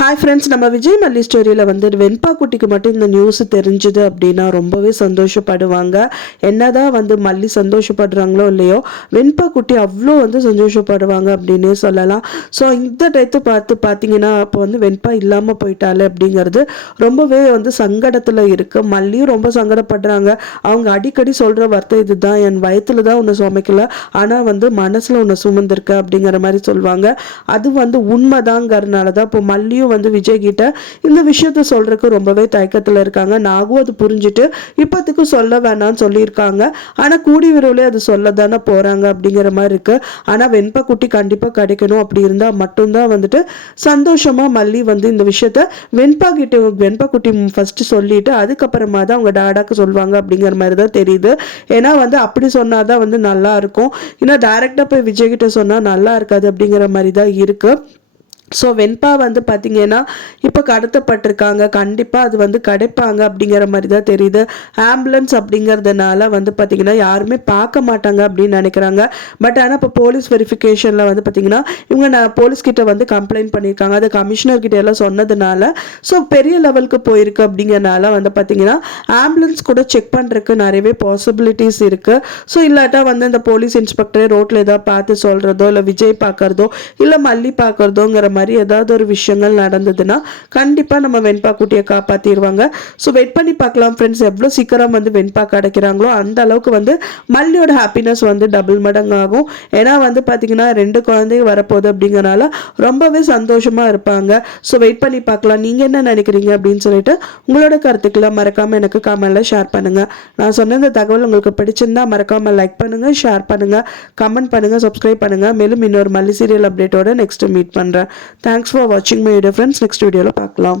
Hi friends, நம்ம விஜய் மல்லி ஸ்டோரியில் வந்து வெண்பா குட்டிக்கு மட்டும் இந்த நியூஸ் தெரிஞ்சுது அப்படின்னா ரொம்பவே சந்தோஷப்படுவாங்க. என்னதான் வந்து மல்லி சந்தோஷப்படுறாங்களோ இல்லையோ, வெண்பா குட்டி அவ்வளோ வந்து சந்தோஷப்படுவாங்க அப்படின்னே சொல்லலாம். ஸோ இந்த டயத்தை பார்த்தீங்கன்னா அப்போ வந்து வெண்பா இல்லாமல் போயிட்டாலே அப்படிங்கிறது ரொம்பவே வந்து சங்கடத்தில் இருக்குது. மல்லியும் ரொம்ப சங்கடப்படுறாங்க. அவங்க அடிக்கடி சொல்கிற வார்த்தை இதுதான், என் வயத்தில் தான் உன்னை சுமைக்கல, ஆனால் வந்து மனசில் உன்னை சுமந்திருக்க அப்படிங்கிற மாதிரி சொல்லுவாங்க. அது வந்து உண்மைதாங்கிறதுனால தான் இப்போ மல்லி வந்து விஜய் கிட்ட இந்த விஷயத்த சொல்றதுக்கு ரொம்பவே தயக்கத்துல இருக்காங்க. நாகும் அது புரிஞ்சுட்டு இப்பத்துக்கு சொல்ல வேணாம்னு சொல்லியிருக்காங்க. ஆனா கூடி விரைவில் அது சொல்ல தானே போறாங்க அப்படிங்கிற மாதிரி இருக்கு. ஆனா வெண்பா குட்டி கண்டிப்பா கிடைக்கணும், அப்படி இருந்தா மட்டும்தான் வந்துட்டு சந்தோஷமா மல்லி வந்து இந்த விஷயத்த வெண்பா குட்டி ஃபர்ஸ்ட் சொல்லிட்டு அதுக்கப்புறமா தான் அவங்க டாடாக்கு சொல்லுவாங்க அப்படிங்கிற மாதிரி தான் தெரியுது. ஏன்னா வந்து அப்படி சொன்னாதான் வந்து நல்லா இருக்கும். ஏன்னா டைரக்டா போய் விஜய் கிட்ட சொன்னா நல்லா இருக்காது அப்படிங்கிற மாதிரி தான் இருக்கு. ஸோ வெண்பா வந்து பார்த்தீங்கன்னா இப்போ கடத்தப்பட்டிருக்காங்க. கண்டிப்பாக அது வந்து கிடைப்பாங்க அப்படிங்கிற மாதிரி தான் தெரியுது. ஆம்புலன்ஸ் அப்படிங்கிறதுனால வந்து பார்த்தீங்கன்னா யாருமே பார்க்க மாட்டாங்க அப்படின்னு நினைக்கிறாங்க. பட் ஆனால் இப்போ போலீஸ் வெரிஃபிகேஷனில் வந்து பார்த்தீங்கன்னா இவங்க போலீஸ்கிட்ட வந்து கம்ப்ளைண்ட் பண்ணியிருக்காங்க. அது கமிஷனர் கிட்ட எல்லாம் சொன்னதுனால ஸோ பெரிய லெவலுக்கு போயிருக்கு. அப்படிங்கிறனால வந்து பார்த்தீங்கன்னா ஆம்புலன்ஸ் கூட செக் பண்ணுறதுக்கு நிறையவே பாசிபிலிட்டிஸ் இருக்குது. ஸோ இல்லாட்டா வந்து இந்த போலீஸ் இன்ஸ்பெக்டரே ரோட்டில் ஏதாவது பார்த்து சொல்கிறதோ இல்லை விஜய் பார்க்குறதோ இல்லை மல்லி பார்க்குறதோங்கிற மாதிரி ஏதாவது ஒரு விஷயங்கள் நடந்ததுன்னா கண்டிப்பா நம்ம வெண்பா குட்டியை காப்பாத்திடுவாங்க. ஸோ வெயிட் பண்ணி பார்க்கலாம் ஃப்ரெண்ட்ஸ், எவ்வளோ சீக்கிரம் வந்து வெண்பா கிடைக்கிறாங்களோ அந்த அளவுக்கு வந்து மல்லியோட ஹாப்பினஸ் வந்து டபுள் மடங்கு ஆகும். ஏன்னா வந்து பார்த்தீங்கன்னா 2 குழந்தைங்க வரப்போகுது அப்படிங்கிறனால ரொம்பவே சந்தோஷமா இருப்பாங்க. ஸோ வெயிட் பண்ணி பார்க்கலாம். நீங்க என்ன நினைக்கிறீங்க அப்படின்னு சொல்லிட்டு உங்களோட கருத்துக்களை மறக்காம எனக்கு கமெண்ட்ல ஷேர் பண்ணுங்க. நான் சொன்ன இந்த தகவல் உங்களுக்கு பிடிச்சிருந்தா மறக்காம லைக் பண்ணுங்க, ஷேர் பண்ணுங்க, கமெண்ட் பண்ணுங்க, சப்ஸ்கிரைப் பண்ணுங்க. மேலும் இன்னொரு மல்லி சீரியல் அப்டேட்டோட நெக்ஸ்ட் மீட் பண்றேன். Thanks for watching my video friends. Next video la paakalam.